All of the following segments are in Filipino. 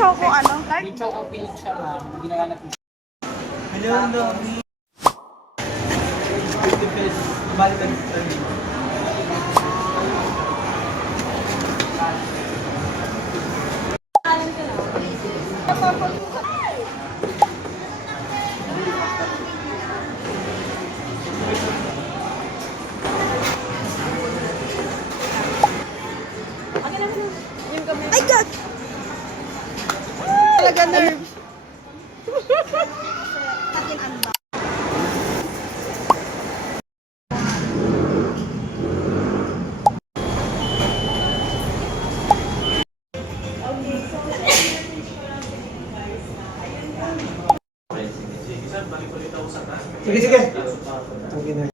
choco ano? May choco pink siya ma'am. Ginaganap mo. Hello, Lomi. 50 pesos. Balikan sa Ay, God! Talaga nerve. Atin unbox. Sige, sige. Okay na.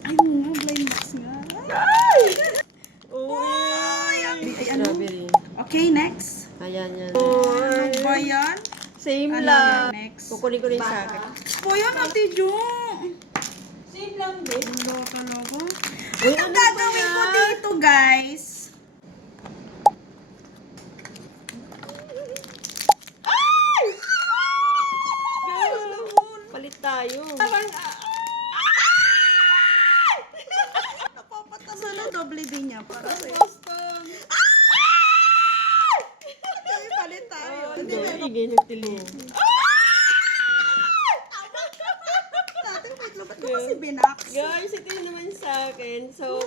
Ay, mga blind box nga. Ay! Ay, ano? Strawberry. Okay, next. Ayan yan. Ano ba yan? Same Ano lang. yan, next? Kukunin ko rin sa akin. Po yun, Ate Jo. Same lang din. Ano talaga? Uy, Ito ano gagawin ba ko yan? dito, guys. Palit tayo. Sana doble din niya para sa'yo. Kami palit tayo. Hindi, meron Ganyan tili. natin. Wait, ba't ko kasi binak? Guys, ito yun naman sa akin. So,